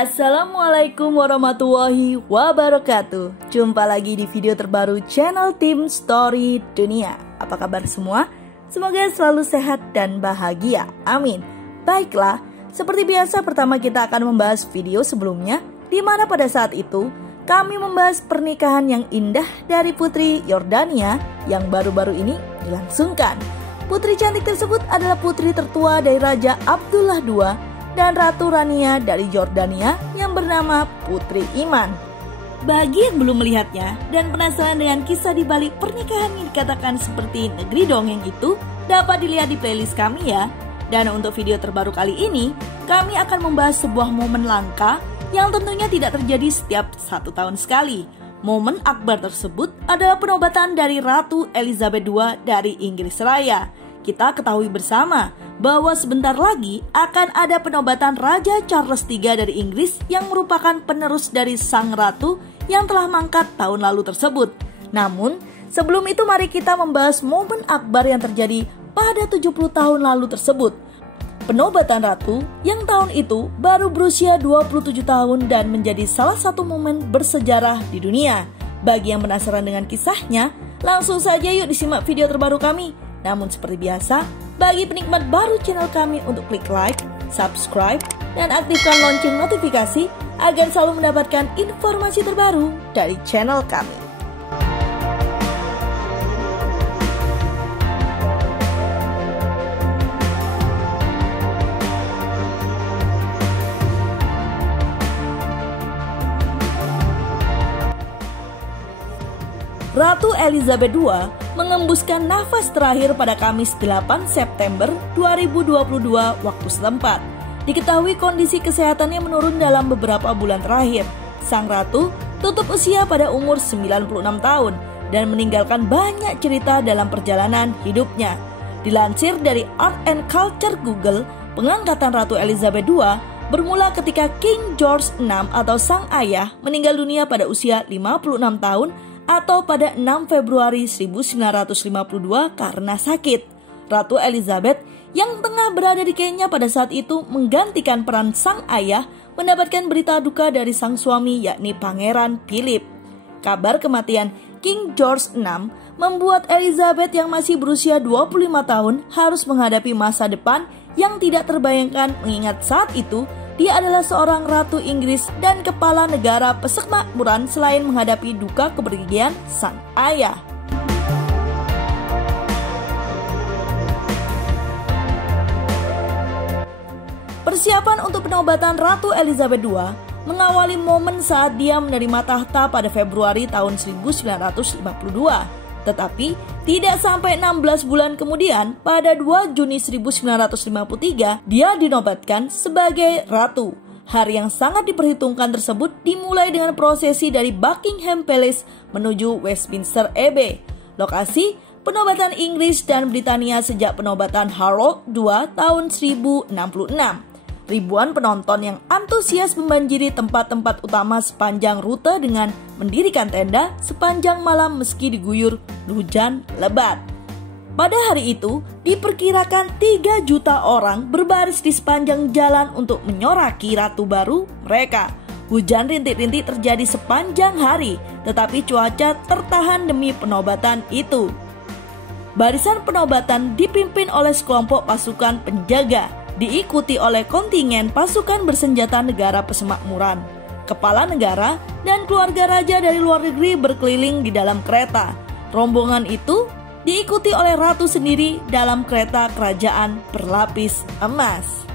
Assalamualaikum warahmatullahi wabarakatuh. Jumpa lagi di video terbaru channel Tim Story Dunia. Apa kabar semua? Semoga selalu sehat dan bahagia, amin. Baiklah, seperti biasa pertama kita akan membahas video sebelumnya, di mana pada saat itu kami membahas pernikahan yang indah dari Putri Yordania yang baru-baru ini dilangsungkan. Putri cantik tersebut adalah putri tertua dari Raja Abdullah II dan Ratu Rania dari Yordania yang bernama Putri Iman. Bagi yang belum melihatnya dan penasaran dengan kisah di balik pernikahan yang dikatakan seperti negeri dongeng itu, dapat dilihat di playlist kami ya. Dan untuk video terbaru kali ini, kami akan membahas sebuah momen langka yang tentunya tidak terjadi setiap 1 tahun sekali. Momen akbar tersebut adalah penobatan dari Ratu Elizabeth II dari Inggris Raya. Kita ketahui bersama bahwa sebentar lagi akan ada penobatan Raja Charles III dari Inggris yang merupakan penerus dari sang ratu yang telah mangkat tahun lalu tersebut. Namun, sebelum itu mari kita membahas momen akbar yang terjadi pada 70 tahun lalu tersebut. Penobatan ratu yang tahun itu baru berusia 27 tahun dan menjadi salah satu momen bersejarah di dunia. Bagi yang penasaran dengan kisahnya, langsung saja yuk disimak video terbaru kami. Namun seperti biasa, bagi penikmat baru channel kami untuk klik like, subscribe, dan aktifkan lonceng notifikasi agar selalu mendapatkan informasi terbaru dari channel kami. Ratu Elizabeth II mengembuskan nafas terakhir pada Kamis 8 September 2022 waktu setempat. Diketahui kondisi kesehatannya menurun dalam beberapa bulan terakhir. Sang ratu tutup usia pada umur 96 tahun dan meninggalkan banyak cerita dalam perjalanan hidupnya. Dilansir dari Art and Culture Google, pengangkatan Ratu Elizabeth II bermula ketika King George VI atau sang ayah meninggal dunia pada usia 56 tahun atau pada 6 Februari 1952 karena sakit. Ratu Elizabeth yang tengah berada di Kenya pada saat itu menggantikan peran sang ayah mendapatkan berita duka dari sang suami yakni Pangeran Philip. Kabar kematian King George VI membuat Elizabeth yang masih berusia 25 tahun harus menghadapi masa depan yang tidak terbayangkan mengingat saat itu dia adalah seorang ratu Inggris dan kepala negara persemakmuran selain menghadapi duka kepergian sang ayah. Persiapan untuk penobatan Ratu Elizabeth II mengawali momen saat dia menerima tahta pada Februari tahun 1952. Tetapi tidak sampai 16 bulan kemudian, pada 2 Juni 1953, dia dinobatkan sebagai ratu. Hari yang sangat diperhitungkan tersebut dimulai dengan prosesi dari Buckingham Palace menuju Westminster Abbey, lokasi penobatan Inggris dan Britania sejak penobatan Harold II tahun 1066. Ribuan penonton yang antusias membanjiri tempat-tempat utama sepanjang rute dengan mendirikan tenda sepanjang malam meski diguyur hujan lebat. Pada hari itu, diperkirakan 3 juta orang berbaris di sepanjang jalan untuk menyoraki ratu baru mereka. Hujan rintik-rintik terjadi sepanjang hari, tetapi cuaca tertahan demi penobatan itu. Barisan penobatan dipimpin oleh sekelompok pasukan penjaga, diikuti oleh kontingen pasukan bersenjata negara persemakmuran. Kepala negara dan keluarga raja dari luar negeri berkeliling di dalam kereta. Rombongan itu diikuti oleh ratu sendiri dalam kereta kerajaan berlapis emas.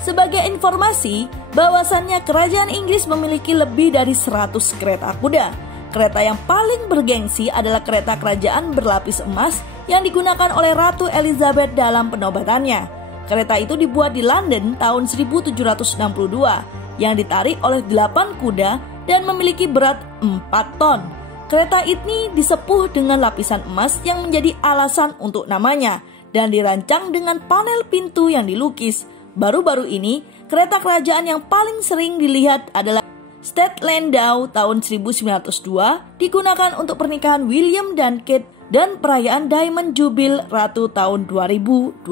Sebagai informasi, bahwasannya kerajaan Inggris memiliki lebih dari 100 kereta kuda. Kereta yang paling bergengsi adalah kereta kerajaan berlapis emas yang digunakan oleh Ratu Elizabeth dalam penobatannya. Kereta itu dibuat di London tahun 1762 yang ditarik oleh 8 kuda dan memiliki berat 4 ton. Kereta ini disepuh dengan lapisan emas yang menjadi alasan untuk namanya dan dirancang dengan panel pintu yang dilukis. Baru-baru ini, kereta kerajaan yang paling sering dilihat adalah State Landau tahun 1902 digunakan untuk pernikahan William dan Kate dan perayaan Diamond Jubilee Ratu tahun 2012.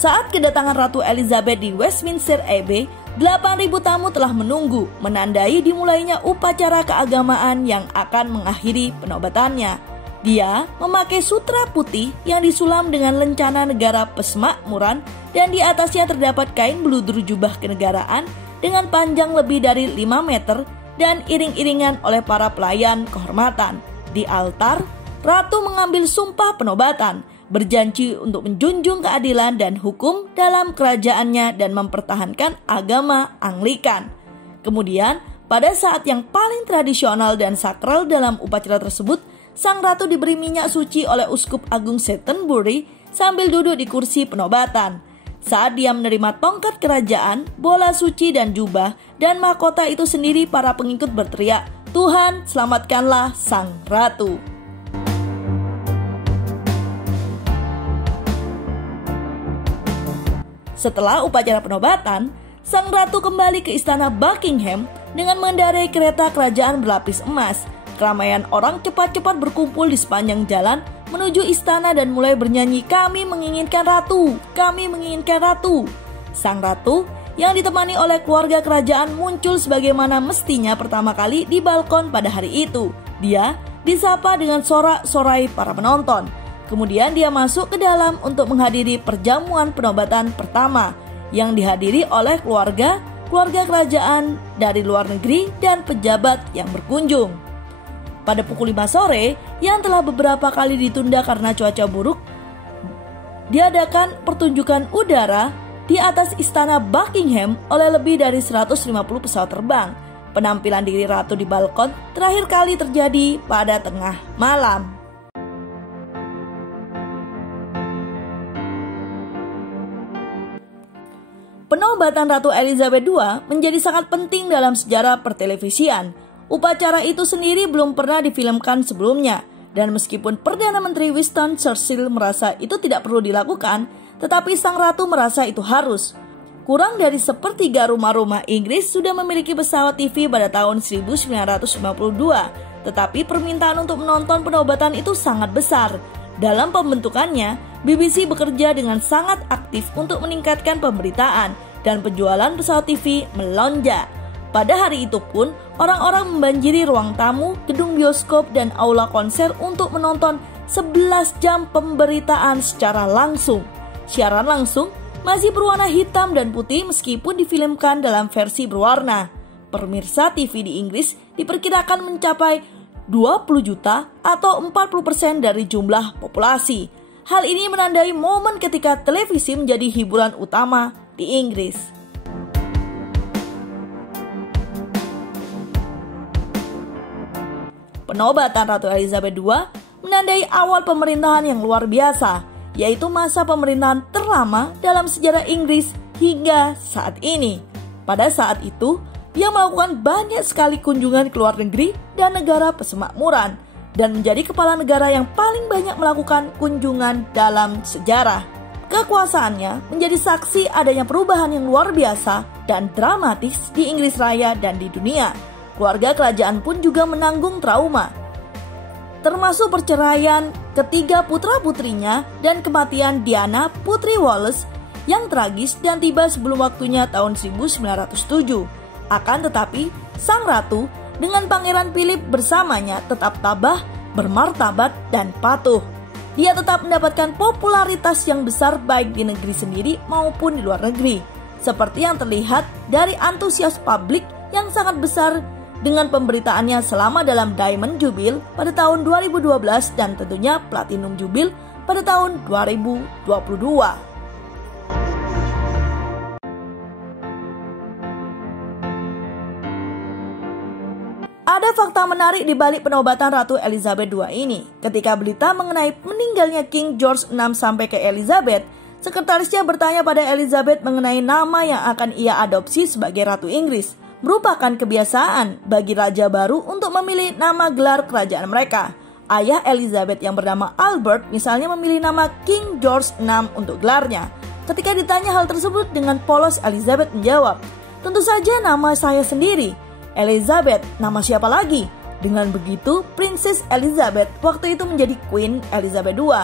Saat kedatangan Ratu Elizabeth di Westminster Abbey, 8.000 tamu telah menunggu, menandai dimulainya upacara keagamaan yang akan mengakhiri penobatannya. Dia memakai sutra putih yang disulam dengan lencana negara Persemakmuran dan di atasnya terdapat kain beludur jubah kenegaraan dengan panjang lebih dari 5 meter dan iring-iringan oleh para pelayan kehormatan. Di altar, Ratu mengambil sumpah penobatan, berjanji untuk menjunjung keadilan dan hukum dalam kerajaannya dan mempertahankan agama Anglikan. Kemudian, pada saat yang paling tradisional dan sakral dalam upacara tersebut, Sang Ratu diberi minyak suci oleh Uskup Agung Canterbury sambil duduk di kursi penobatan. Saat dia menerima tongkat kerajaan, bola suci dan jubah, dan mahkota itu sendiri, para pengikut berteriak, "Tuhan, selamatkanlah Sang Ratu." Setelah upacara penobatan, Sang Ratu kembali ke istana Buckingham dengan mengendarai kereta kerajaan berlapis emas. Keramaian orang cepat-cepat berkumpul di sepanjang jalan menuju istana dan mulai bernyanyi, "Kami menginginkan ratu, kami menginginkan ratu." Sang Ratu yang ditemani oleh keluarga kerajaan muncul sebagaimana mestinya pertama kali di balkon pada hari itu. Dia disapa dengan sorak-sorai para penonton. Kemudian dia masuk ke dalam untuk menghadiri perjamuan penobatan pertama yang dihadiri oleh keluarga kerajaan dari luar negeri dan pejabat yang berkunjung. Pada pukul 5 sore yang telah beberapa kali ditunda karena cuaca buruk, diadakan pertunjukan udara di atas istana Buckingham oleh lebih dari 150 pesawat terbang. Penampilan diri Ratu di balkon terakhir kali terjadi pada tengah malam. Penobatan Ratu Elizabeth II menjadi sangat penting dalam sejarah pertelevisian. Upacara itu sendiri belum pernah difilmkan sebelumnya, dan meskipun Perdana Menteri Winston Churchill merasa itu tidak perlu dilakukan, tetapi Sang Ratu merasa itu harus. Kurang dari sepertiga rumah-rumah Inggris sudah memiliki pesawat TV pada tahun 1952, tetapi permintaan untuk menonton penobatan itu sangat besar. Dalam pembentukannya, BBC bekerja dengan sangat aktif untuk meningkatkan pemberitaan dan penjualan pesawat TV melonjak. Pada hari itu pun, orang-orang membanjiri ruang tamu, gedung bioskop, dan aula konser untuk menonton 11 jam pemberitaan secara langsung. Siaran langsung masih berwarna hitam dan putih meskipun difilmkan dalam versi berwarna. Pemirsa TV di Inggris diperkirakan mencapai 20 juta atau 40% dari jumlah populasi. Hal ini menandai momen ketika televisi menjadi hiburan utama di Inggris. Penobatan Ratu Elizabeth II menandai awal pemerintahan yang luar biasa, yaitu masa pemerintahan terlama dalam sejarah Inggris hingga saat ini. Pada saat itu, dia melakukan banyak sekali kunjungan ke luar negeri dan negara persemakmuran, dan menjadi kepala negara yang paling banyak melakukan kunjungan dalam sejarah. Kekuasaannya menjadi saksi adanya perubahan yang luar biasa dan dramatis di Inggris Raya dan di dunia. Keluarga kerajaan pun juga menanggung trauma, termasuk perceraian ketiga putra-putrinya dan kematian Diana, Putri Wales, yang tragis dan tiba sebelum waktunya tahun 1907. Akan tetapi, Sang Ratu dengan Pangeran Philip bersamanya tetap tabah, bermartabat, dan patuh. Dia tetap mendapatkan popularitas yang besar baik di negeri sendiri maupun di luar negeri, seperti yang terlihat dari antusias publik yang sangat besar dengan pemberitaannya selama dalam Diamond Jubilee pada tahun 2012 dan tentunya Platinum Jubilee pada tahun 2022. Ada fakta menarik di balik penobatan Ratu Elizabeth II ini. Ketika berita mengenai meninggalnya King George VI sampai ke Elizabeth, sekretarisnya bertanya pada Elizabeth mengenai nama yang akan ia adopsi sebagai Ratu Inggris. Merupakan kebiasaan bagi raja baru untuk memilih nama gelar kerajaan mereka. Ayah Elizabeth yang bernama Albert misalnya memilih nama King George VI untuk gelarnya. Ketika ditanya hal tersebut dengan polos, Elizabeth menjawab, "Tentu saja nama saya sendiri." Elizabeth, nama siapa lagi? Dengan begitu, Princess Elizabeth waktu itu menjadi Queen Elizabeth II.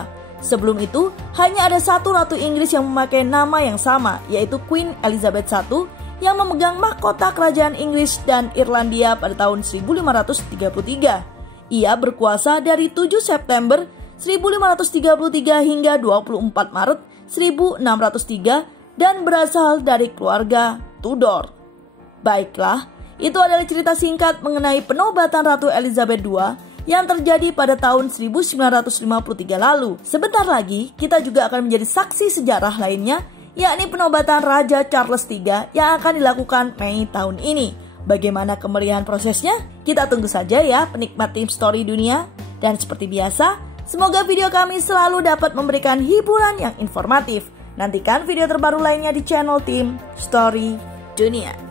Sebelum itu, hanya ada satu ratu Inggris yang memakai nama yang sama, yaitu Queen Elizabeth I yang memegang mahkota kerajaan Inggris dan Irlandia pada tahun 1533. Ia berkuasa dari 7 September 1533 hingga 24 Maret 1603 dan berasal dari keluarga Tudor. Baiklah, itu adalah cerita singkat mengenai penobatan Ratu Elizabeth II yang terjadi pada tahun 1953 lalu. Sebentar lagi, kita juga akan menjadi saksi sejarah lainnya, yakni penobatan Raja Charles III yang akan dilakukan Mei tahun ini. Bagaimana kemeriahan prosesnya? Kita tunggu saja ya penikmat Tim Story Dunia. Dan seperti biasa, semoga video kami selalu dapat memberikan hiburan yang informatif. Nantikan video terbaru lainnya di channel Tim Story Dunia.